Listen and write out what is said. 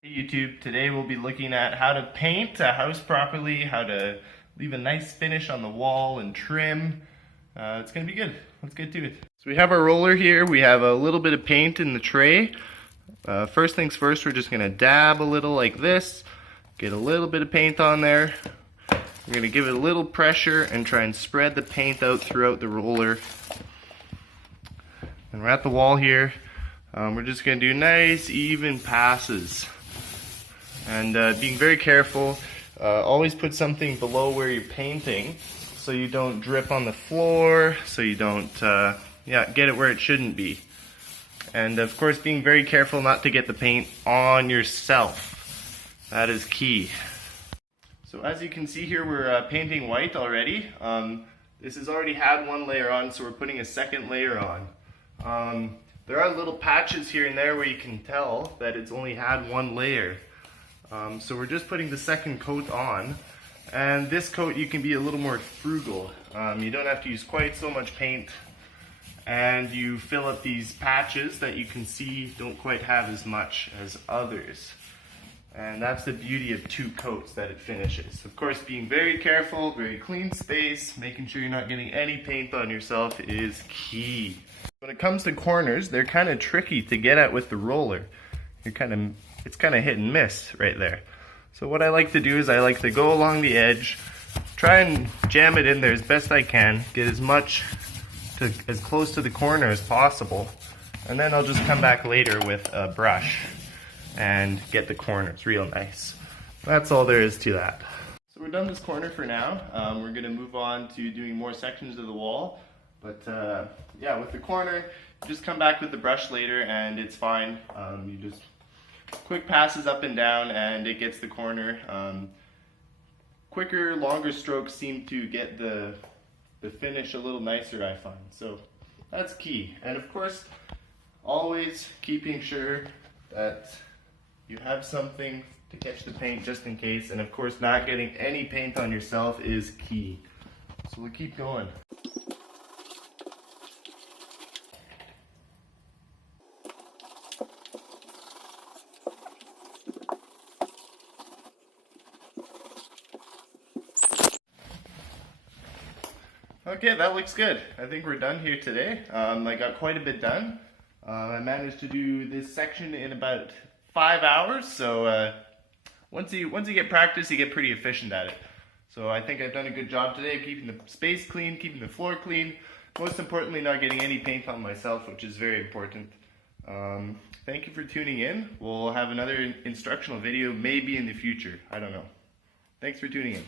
Hey YouTube, today we'll be looking at how to paint a house properly, how to leave a nice finish on the wall and trim. It's gonna be good. Let's get to it. So we have our roller here, we have a little bit of paint in the tray. First things first, we're just gonna dab a little like this, get a little bit of paint on there. We're gonna give it a little pressure and try and spread the paint out throughout the roller. And we're at the wall here. We're just gonna do nice even passes. And being very careful, always put something below where you're painting so you don't drip on the floor, so you don't get it where it shouldn't be. And of course being very careful not to get the paint on yourself. That is key. So as you can see here, we're painting white already. This has already had one layer on, so we're putting a second layer on. There are little patches here and there where you can tell that it's only had one layer. So we're just putting the second coat on, and this coat you can be a little more frugal. You don't have to use quite so much paint, and you fill up these patches that you can see don't quite have as much as others. And that's the beauty of two coats that it finishes. Of course, being very careful, very clean space, making sure you're not getting any paint on yourself is key. When it comes to corners, they're kind of tricky to get at with the roller. It's kind of hit and miss right there. So what I like to do is I like to go along the edge, try and jam it in there as best I can, get as close to the corner as possible, and then I'll just come back later with a brush and get the corners real nice. That's all there is to that. So we're done this corner for now. We're going to move on to doing more sections of the wall. But yeah, with the corner, just come back with the brush later and it's fine. You just quick passes up and down and it gets the corner. Quicker, longer strokes seem to get the finish a little nicer, I find. So that's key. And of course, always keeping sure that you have something to catch the paint just in case. And of course, not getting any paint on yourself is key. So we'll keep going. Okay, that looks good. I think we're done here today. I got quite a bit done. I managed to do this section in about 5 hours, so once you get practice, you get pretty efficient at it. So I think I've done a good job today, keeping the space clean, keeping the floor clean. Most importantly, not getting any paint on myself, which is very important. Thank you for tuning in. We'll have another instructional video maybe in the future. I don't know. Thanks for tuning in.